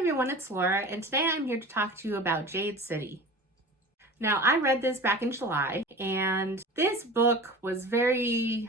everyone, it's Laura, and today I'm here to talk to you about Jade City. Now, I read this back in July, and this book was a very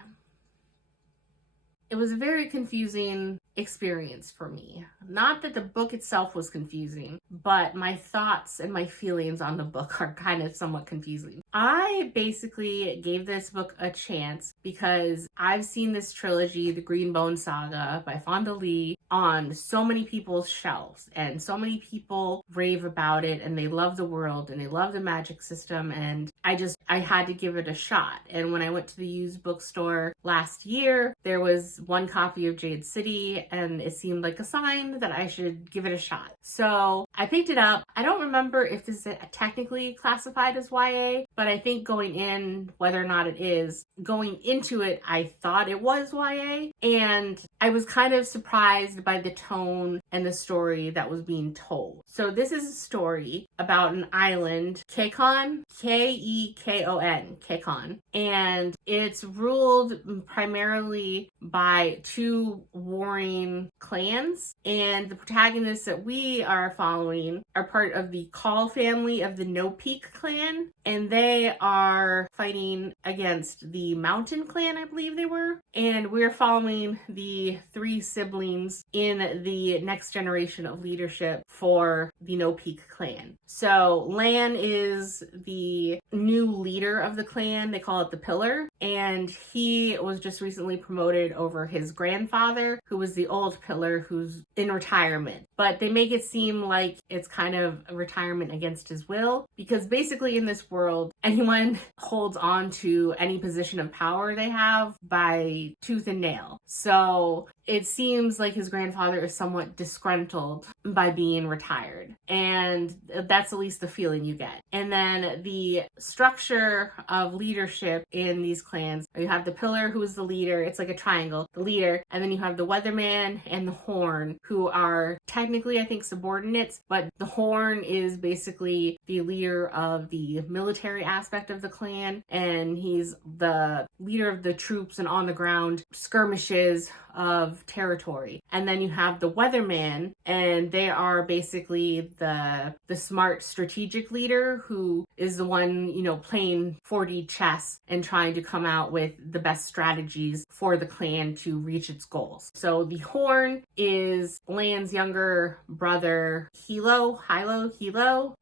confusing experience for me. Not that the book itself was confusing, but my thoughts and my feelings on the book are kind of somewhat confusing. I basically gave this book a chance because I've seen this trilogy, The Green Bone Saga by Fonda Lee, on so many people's shelves, and so many people rave about it, and they love the world and they love the magic system, and I had to give it a shot. And when I went to the used bookstore last year, there was one copy of Jade City, and it seemed like a sign that I should give it a shot. So I picked it up. I don't remember if this is technically classified as YA, but I think going in, whether or not it is, going into it, I thought it was YA, and I was kind of surprised by the tone and the story that was being told. So this is a story about an island, Kekon, Kekon, Kekon, and it's ruled primarily by two warring clans, and the protagonists that we are following are part of the Call family of the No Peak clan, and they are fighting against the Mountain clan, I believe they were, and we're following the three siblings in the next generation of leadership for the No Peak clan. So Lan is the new leader of the clan. They call it the Pillar, and he was just recently promoted over his grandfather, who was the old Pillar, who's in retirement. But they make it seem like it's kind of a retirement against his will, because basically in this world, anyone holds on to any position of power they have by tooth and nail. So it seems like his grandfather is somewhat disgruntled by being retired, and that's at least the feeling you get. And then the structure of leadership in these clans, you have the Pillar, who is the leader. It's like a triangle, the leader, and then you have the Weatherman and the Horn, who are technically, I think, subordinates, but the Horn is basically the leader of the military aspect of the clan, and he's the leader of the troops and on the ground skirmishes of territory. And then you have the Weatherman, and they are basically the smart strategic leader, who is the one, playing 4D chess and trying to come out with the best strategies for the clan to reach its goals. So the Horn is Lan's younger brother, Hilo,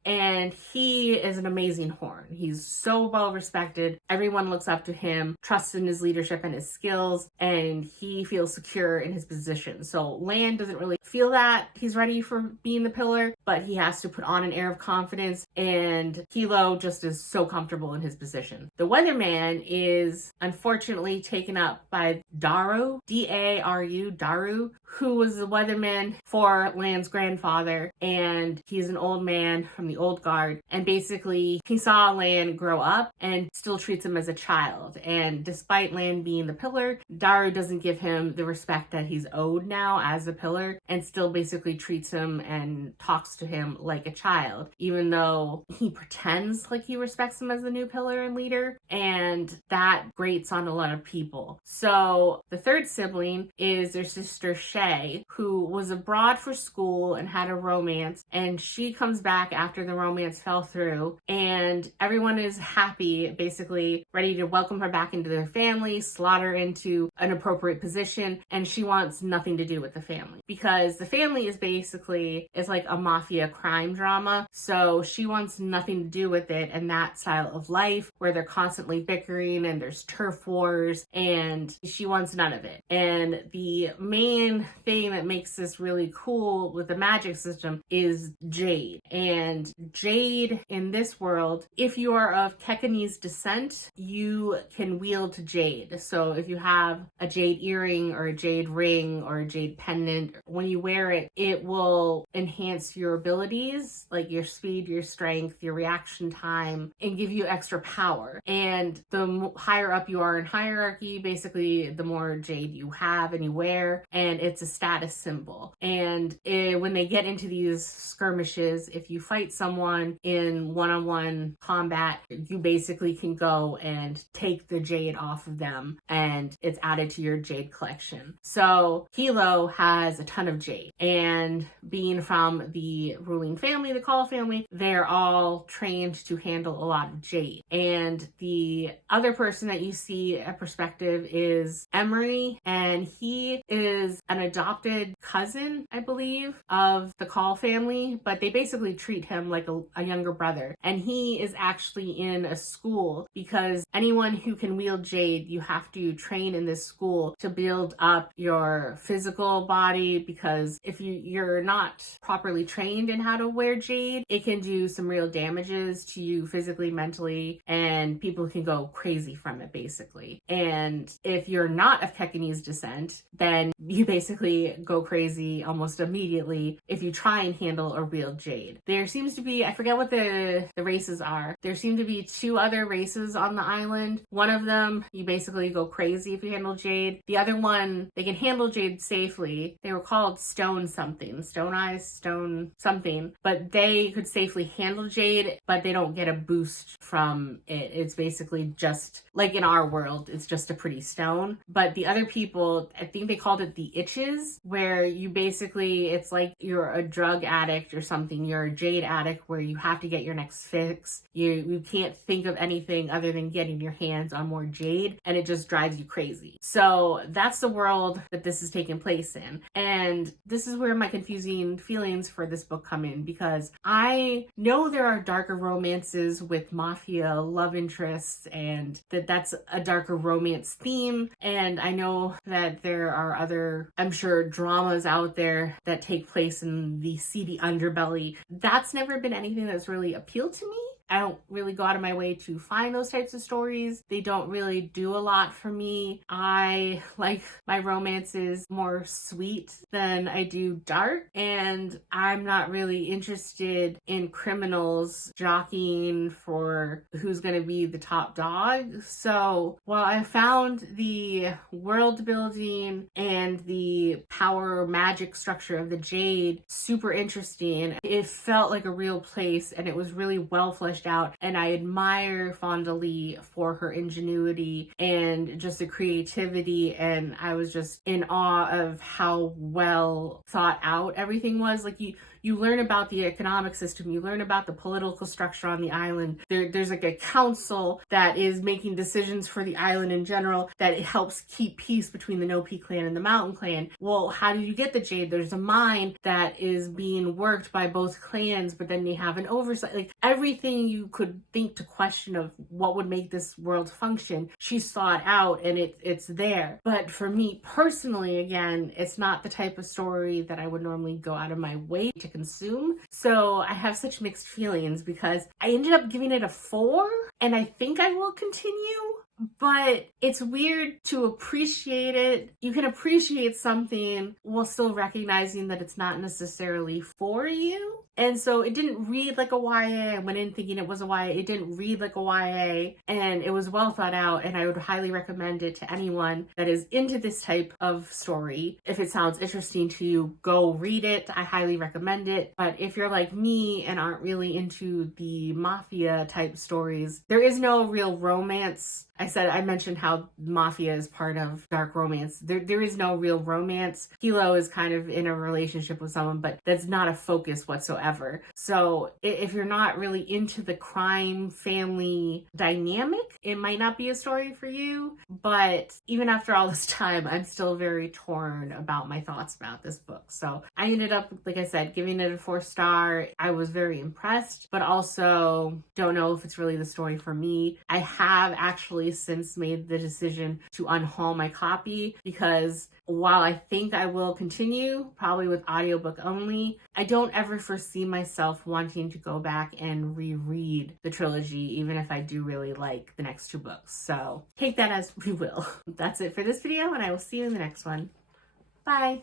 and he is an amazing Horn. He's so well respected. Everyone looks up to him, trusts in his leadership and his skills, and he feels secure in his position. So Lan doesn't really feel that he's ready for being the Pillar, but he has to put on an air of confidence, and Hilo just is so comfortable in his position. The Weatherman is unfortunately taken up by Daru, D-A-R-U, Daru, who was the Weatherman for Lan's grandfather, and he's an old man from the old guard, and basically he saw Lan grow up and still treats him as a child. And despite Lan being the Pillar, Daru doesn't give him the respect that he's owed now as a Pillar, and still basically treats him and talks to him like a child, even though he pretends like he respects him as the new Pillar and leader, and that grates on a lot of people. So the third sibling is their sister Shay, who was abroad for school and had a romance, and she comes back after the romance fell through, and everyone is happy, basically ready to welcome her back into their family, slot her into an appropriate position, and she wants nothing to do with the family, because the family is like a mafia crime drama, so she wants nothing to do with it and that style of life where they're constantly bickering and there's turf wars, and she wants none of it. And the main thing that makes this really cool with the magic system is Jade. And Jade in this world, if you are of Kekonese descent, you can wield Jade. So if you have a Jade earring or a Jade ring or a Jade pendant, when you wear it, it will enhance your your abilities, like your speed, your strength, your reaction time, and give you extra power. And the higher up you are in hierarchy, basically the more jade you have and you wear, and it's a status symbol. And when they get into these skirmishes, if you fight someone in one-on-one combat, you basically can go and take the jade off of them, and it's added to your jade collection. So Hilo has a ton of jade, and being from the ruling family, the Call family, they're all trained to handle a lot of jade. And the other person that you see a perspective is Emery, and he is an adopted cousin, I believe, of the Call family, but they basically treat him like a younger brother. And he is actually in a school, because anyone who can wield jade, you have to train in this school to build up your physical body, because if you're not properly trained in how to wear jade, it can do some real damages to you physically, mentally, and people can go crazy from it, basically. And if you're not of Kekanese descent, then you basically go crazy almost immediately if you try and handle or wield jade. There seems to be, I forget what the races are. There seem to be 2 other races on the island. One of them, you basically go crazy if you handle jade. The other one, they can handle jade safely. They were called Stone something, Stone Eyes, Stone something, but they could safely handle jade, but they don't get a boost from it. It's basically just like in our world, it's just a pretty stone. But the other people, I think they called it the itches, where you basically, it's like you're a drug addict or something. You're a jade addict where you have to get your next fix. You can't think of anything other than getting your hands on more jade, and it just drives you crazy. So that's the world that this is taking place in. And this is where my confusing feelings for this book come in, because I know there are darker romances with mafia love interests, and that's a darker romance theme. And I know that there are other, I'm sure, dramas out there that take place in the seedy underbelly. That's never been anything that's really appealed to me. I don't really go out of my way to find those types of stories. They don't really do a lot for me. I like my romances more sweet than I do dark, and I'm not really interested in criminals jockeying for who's going to be the top dog. So while I found the world building and the power magic structure of the Jade super interesting, it felt like a real place, and it was really well fleshed out, and I admire Fonda Lee for her ingenuity and just the creativity, and I was just in awe of how well thought out everything was. Like you learn about the economic system, you learn about the political structure on the island. There's like a council that is making decisions for the island in general, that it helps keep peace between the No-Pi clan and the Mountain clan. Well, how do you get the Jade? There's a mine that is being worked by both clans, but then they have an oversight. Like everything you could think to question of what would make this world function, she's thought out, and it's there. But for me personally, again, it's not the type of story that I would normally go out of my way to consume. So I have such mixed feelings, because I ended up giving it a 4, and I think I will continue. But it's weird to appreciate it. You can appreciate something while still recognizing that it's not necessarily for you. And so it didn't read like a YA. I went in thinking it was a YA. It didn't read like a YA, and it was well thought out, and I would highly recommend it to anyone that is into this type of story. If it sounds interesting to you, go read it. I highly recommend it. But if you're like me and aren't really into the mafia type stories, there is no real romance. I mentioned how mafia is part of dark romance. There is no real romance. Hilo is kind of in a relationship with someone, but that's not a focus whatsoever. So if you're not really into the crime family dynamic, it might not be a story for you. But even after all this time, I'm still very torn about my thoughts about this book. So I ended up, like I said, giving it a 4-star. I was very impressed, but also don't know if it's really the story for me. I have actually since made the decision to unhaul my copy, because while I think I will continue, probably with audiobook only, I don't ever foresee myself wanting to go back and reread the trilogy, even if I do really like the next 2 books. So take that as we will. That's it for this video, and I will see you in the next one. Bye.